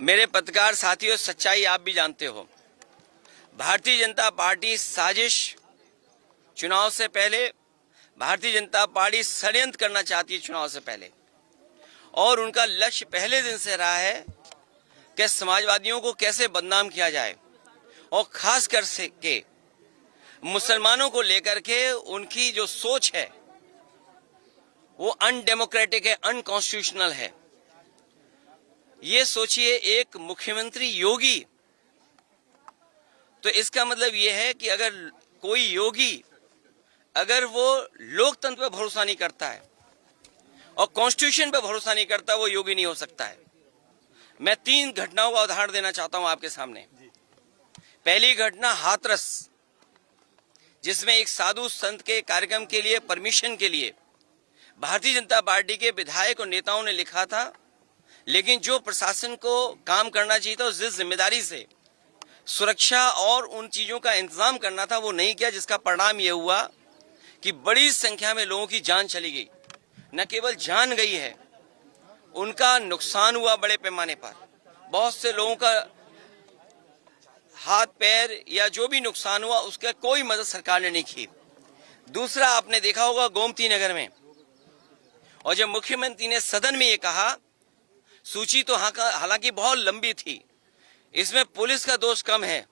मेरे पत्रकार साथियों, सच्चाई आप भी जानते हो। भारतीय जनता पार्टी साजिश, चुनाव से पहले भारतीय जनता पार्टी षड्यंत्र करना चाहती है चुनाव से पहले, और उनका लक्ष्य पहले दिन से रहा है कि समाजवादियों को कैसे बदनाम किया जाए, और खास कर से के मुसलमानों को लेकर के उनकी जो सोच है वो अनडेमोक्रेटिक है, अनकॉन्स्टिट्यूशनल है। ये सोचिए, एक मुख्यमंत्री योगी, तो इसका मतलब ये है कि अगर कोई योगी अगर वो लोकतंत्र पर भरोसा नहीं करता है और कॉन्स्टिट्यूशन पर भरोसा नहीं करता, वो योगी नहीं हो सकता है। मैं 3 घटनाओं का उदाहरण देना चाहता हूं आपके सामने। पहली घटना हाथरस, जिसमें एक साधु संत के कार्यक्रम के लिए परमिशन के लिए भारतीय जनता पार्टी के विधायक और नेताओं ने लिखा था, लेकिन जो प्रशासन को काम करना चाहिए था, जिस जिम्मेदारी से सुरक्षा और उन चीजों का इंतजाम करना था, वो नहीं किया, जिसका परिणाम यह हुआ कि बड़ी संख्या में लोगों की जान चली गई। न केवल जान गई है, उनका नुकसान हुआ बड़े पैमाने पर। बहुत से लोगों का हाथ पैर या जो भी नुकसान हुआ, उसका कोई मदद सरकार ने नहीं की। दूसरा, आपने देखा होगा गोमती नगर में, और जब मुख्यमंत्री ने सदन में ये कहा, सूची तो हालांकि बहुत लंबी थी, इसमें पुलिस का दोष कम है,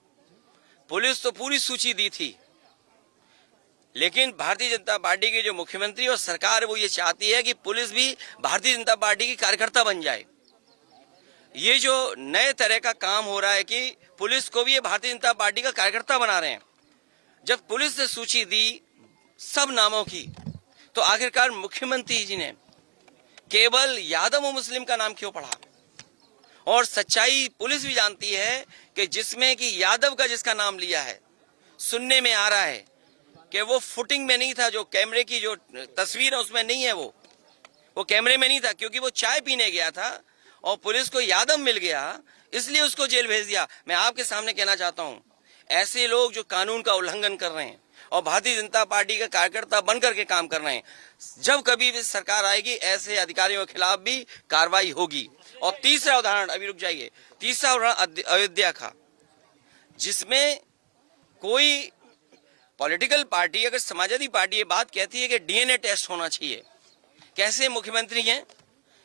पुलिस तो पूरी सूची दी थी, लेकिन भारतीय जनता पार्टी के जो मुख्यमंत्री और सरकार वो ये चाहती है कि पुलिस भी भारतीय जनता पार्टी की कार्यकर्ता बन जाए। ये जो नए तरह का काम हो रहा है कि पुलिस को भी ये भारतीय जनता पार्टी का कार्यकर्ता बना रहे हैं। जब पुलिस ने सूची दी सब नामों की, तो आखिरकार मुख्यमंत्री जी ने केवल यादव और मुस्लिम का नाम क्यों पढ़ा? और सच्चाई पुलिस भी जानती है कि जिसमें कि यादव का जिसका नाम लिया है, सुनने में आ रहा है कि वो फुटिंग में नहीं था, जो कैमरे की जो तस्वीर है उसमें नहीं है, वो कैमरे में नहीं था, क्योंकि वो चाय पीने गया था और पुलिस को यादव मिल गया, इसलिए उसको जेल भेज दिया। मैं आपके सामने कहना चाहता हूं, ऐसे लोग जो कानून का उल्लंघन कर रहे हैं और भारतीय जनता पार्टी का कार्यकर्ता बनकर के काम कर रहे हैं, जब कभी भी सरकार आएगी, ऐसे अधिकारियों के खिलाफ भी कार्रवाई होगी। और तीसरा उदाहरण, अभी रुक जाइए, तीसरा उदाहरण अयोध्या का, जिसमें कोई पॉलिटिकल पार्टी, अगर समाजवादी पार्टी ये बात कहती है कि डीएनए टेस्ट होना चाहिए, कैसे मुख्यमंत्री हैं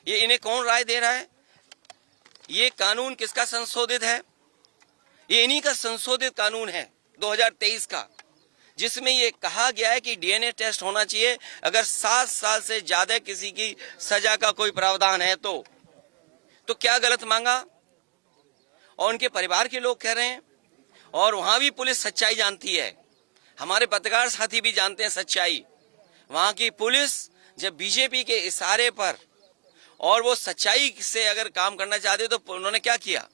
ये, इन्हें कौन राय दे रहा है? ये कानून किसका संशोधित है? ये इन्हीं का संशोधित कानून है 2023 का, जिसमें ये कहा गया है कि डीएनए टेस्ट होना चाहिए अगर 7 साल से ज्यादा किसी की सजा का कोई प्रावधान है तो क्या गलत मांगा? और उनके परिवार के लोग कह रहे हैं, और वहां भी पुलिस सच्चाई जानती है, हमारे पत्रकार साथी भी जानते हैं सच्चाई। वहां की पुलिस जब बीजेपी के इशारे पर और वो सच्चाई से अगर काम करना चाहते तो उन्होंने क्या किया?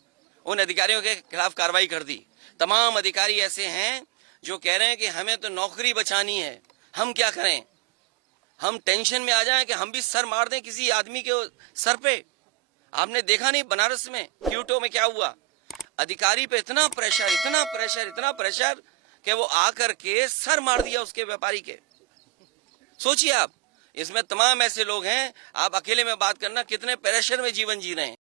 उन अधिकारियों के खिलाफ कार्रवाई कर दी। तमाम अधिकारी ऐसे हैं जो कह रहे हैं कि हमें तो नौकरी बचानी है, हम क्या करें? हम टेंशन में आ जाएं कि हम भी सर मार दें किसी आदमी के सर पे। आपने देखा नहीं बनारस में क्यूटो में क्या हुआ? अधिकारी पे इतना प्रेशर, इतना प्रेशर, इतना प्रेशर कि वो आकर के सर मार दिया उसके व्यापारी के। सोचिए आप, इसमें तमाम ऐसे लोग हैं, आप अकेले में बात करना कितने प्रेशर में जीवन जी रहे हैं।